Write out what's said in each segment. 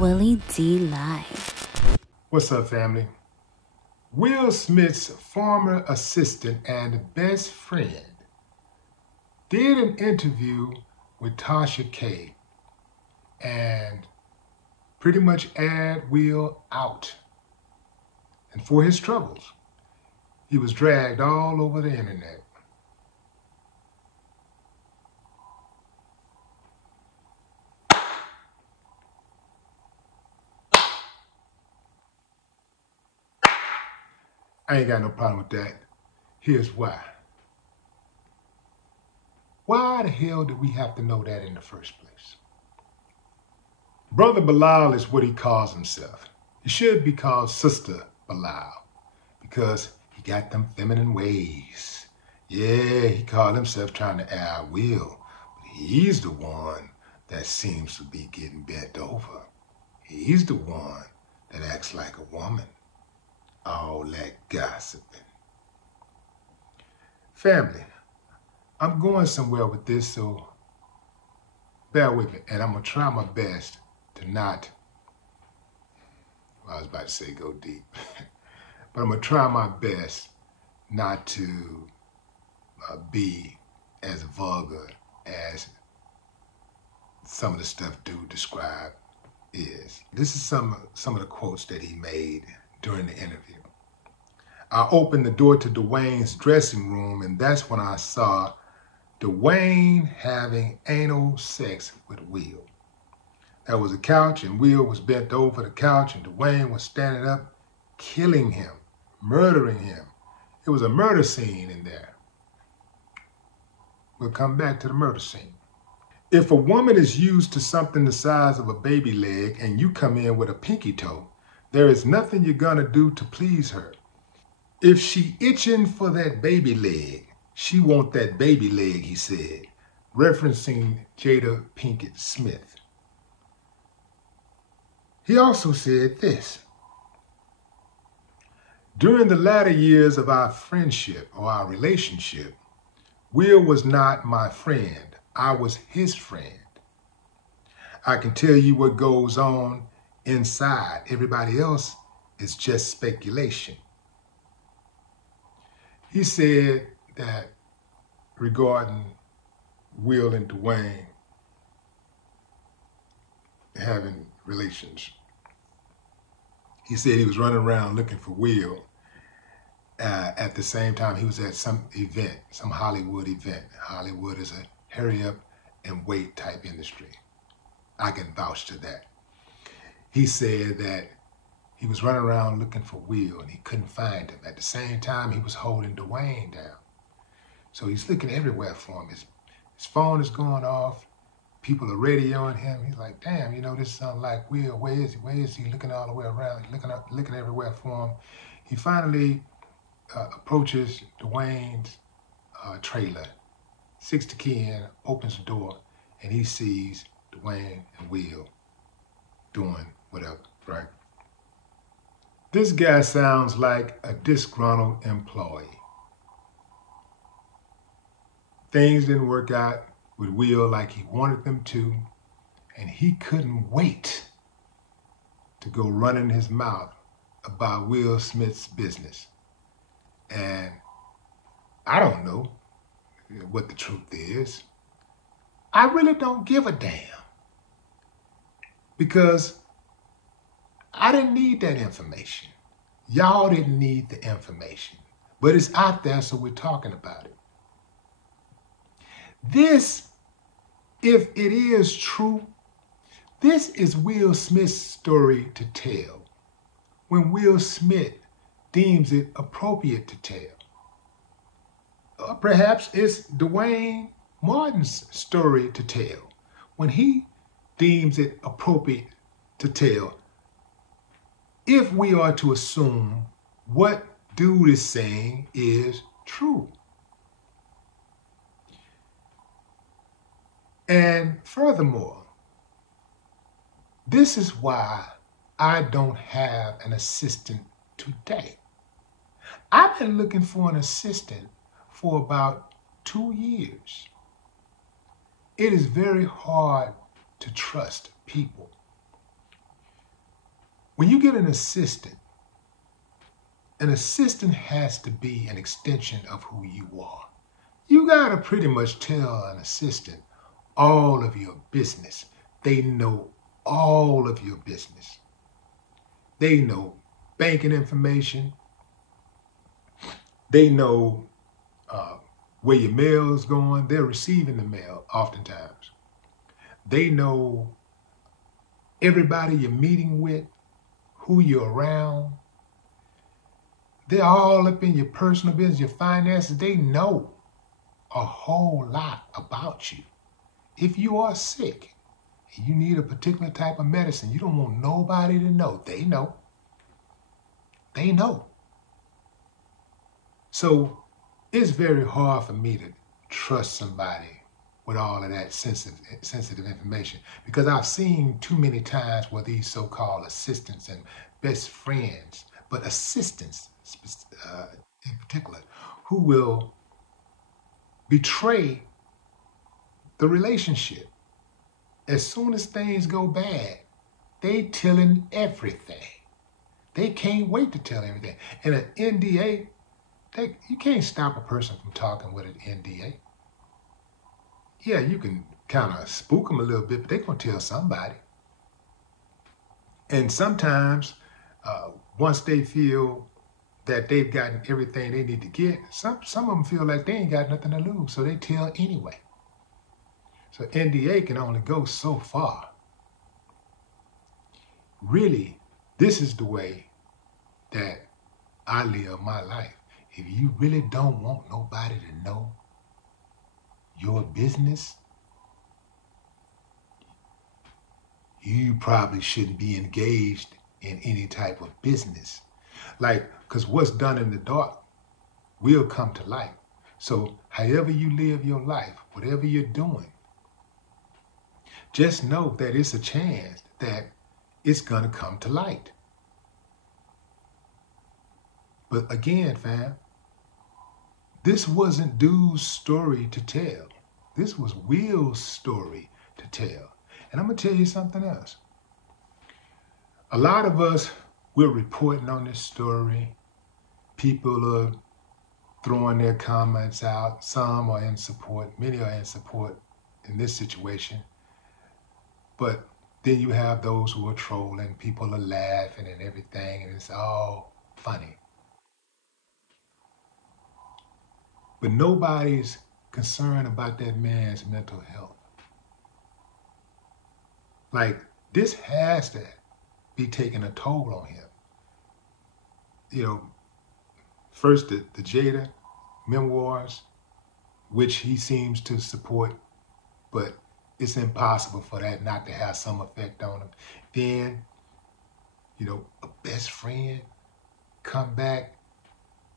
Willie D. Live. What's up, family? Will Smith's former assistant and best friend did an interview with Tasha K and pretty much aired Will out. And for his troubles, he was dragged all over the internet. I ain't got no problem with that. Here's why. Why the hell did we have to know that in the first place? Brother Bilal is what he calls himself. He should be called Sister Bilal because he got them feminine ways. Yeah, he called himself trying to air Will, but he's the one that seems to be getting bent over. He's the one that acts like a woman. All that gossiping. Family, I'm going somewhere with this, so bear with me. And I'm going to try my best to not, well, I was about to say go deep, but I'm going to try my best not to be as vulgar as some of the stuff dude described is. This is some of the quotes that he made during the interview. I opened the door to Dwayne's dressing room, and that's when I saw Dwayne having anal sex with Will. There was a couch, and Will was bent over the couch, and Dwayne was standing up, killing him, murdering him. It was a murder scene in there. We'll come back to the murder scene. If a woman is used to something the size of a baby leg and you come in with a pinky toe, there is nothing you're gonna do to please her. If she itching for that baby leg, she want that baby leg, he said, referencing Jada Pinkett Smith. He also said this: during the latter years of our friendship or our relationship, Will was not my friend. I was his friend. I can tell you what goes on inside. Everybody else is just speculation. He said that regarding Will and Dwayne having relations, he said he was running around looking for Will at the same time he was at some event, some Hollywood event. Hollywood is a hurry up and wait type industry. I can vouch to that. He said that he was running around looking for Will and he couldn't find him. At the same time, he was holding Dwayne down. So he's looking everywhere for him. His phone is going off. People are radioing him. He's like, damn, you know, this sounds like Will. Where is he? Where is he? Looking all the way around, looking everywhere for him. He finally approaches Dwayne's trailer, sticks the key in, opens the door, and he sees Dwayne and Will doing whatever, right? This guy sounds like a disgruntled employee. Things didn't work out with Will like he wanted them to, and he couldn't wait to go running his mouth about Will Smith's business. And I don't know what the truth is. I really don't give a damn, because I didn't need that information. Y'all didn't need the information, but it's out there, so we're talking about it. This, if it is true, this is Will Smith's story to tell when Will Smith deems it appropriate to tell. Or perhaps it's Dwayne Martin's story to tell when he deems it appropriate to tell, if we are to assume what dude is saying is true. And furthermore, this is why I don't have an assistant today. I've been looking for an assistant for about 2 years. It is very hard to trust people. When you get an assistant has to be an extension of who you are. You gotta pretty much tell an assistant all of your business. They know all of your business. They know banking information. They know where your mail's going. They're receiving the mail oftentimes. They know everybody you're meeting with, who you're around. They're all up in your personal business, your finances. They know a whole lot about you. If you are sick and you need a particular type of medicine, you don't want nobody to know. They know. They know. So it's very hard for me to trust somebody with all of that sensitive information, because I've seen too many times where these so-called assistants and best friends, but assistants in particular, who will betray the relationship. As soon as things go bad, they telling everything. They can't wait to tell everything. And an NDA, you can't stop a person from talking with an NDA. Yeah, you can kind of spook them a little bit, but they're going to tell somebody. And sometimes, once they feel that they've gotten everything they need to get, some of them feel like they ain't got nothing to lose, so they tell anyway. So NDA can only go so far. Really, this is the way that I live my life. If you really don't want nobody to know your business, you probably shouldn't be engaged in any type of business. Like, because what's done in the dark will come to light. So however you live your life, whatever you're doing, just know that it's a chance that it's going to come to light. But again, fam, this wasn't Dude's story to tell. This was Will's story to tell. And I'm going to tell you something else. A lot of us, we're reporting on this story. People are throwing their comments out. Some are in support. Many are in support in this situation. But then you have those who are trolling. People are laughing and everything, and it's all funny. But nobody's concerned about that man's mental health. Like, this has to be taking a toll on him. You know, first the Jada memoirs, which he seems to support, but it's impossible for that not to have some effect on him. Then, you know, a best friend come back,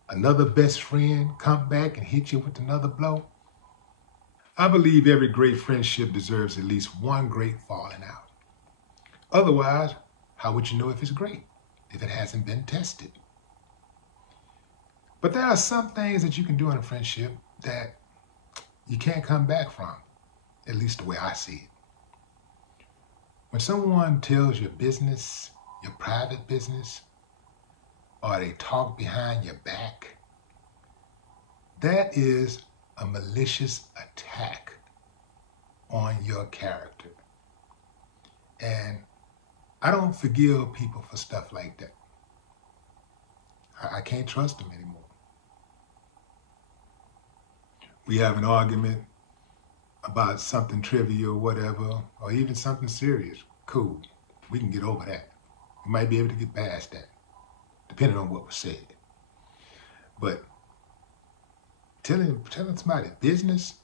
another best friend come back and hit you with another blow. I believe every great friendship deserves at least one great falling out. Otherwise, how would you know if it's great, if it hasn't been tested? But there are some things that you can do in a friendship that you can't come back from, at least the way I see it. When someone tells your business, your private business, or they talk behind your back, that is a malicious attack on your character. And I don't forgive people for stuff like that. I can't trust them anymore. We have an argument about something trivial or whatever, or even something serious. Cool. We can get over that. We might be able to get past that, depending on what was said. But telling somebody business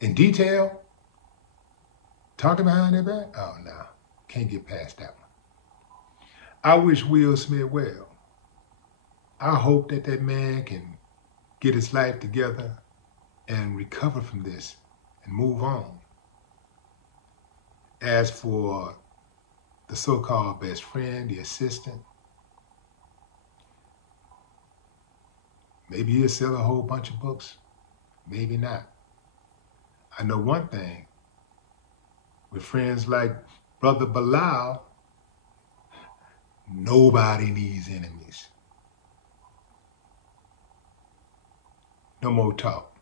in detail, talking behind their back, oh no, can't get past that one. I wish Will Smith well. I hope that that man can get his life together and recover from this and move on. As for the so-called best friend, the assistant, maybe he'll sell a whole bunch of books, maybe not. I know one thing, with friends like Brother Bilal, Nobody needs enemies. No more talk.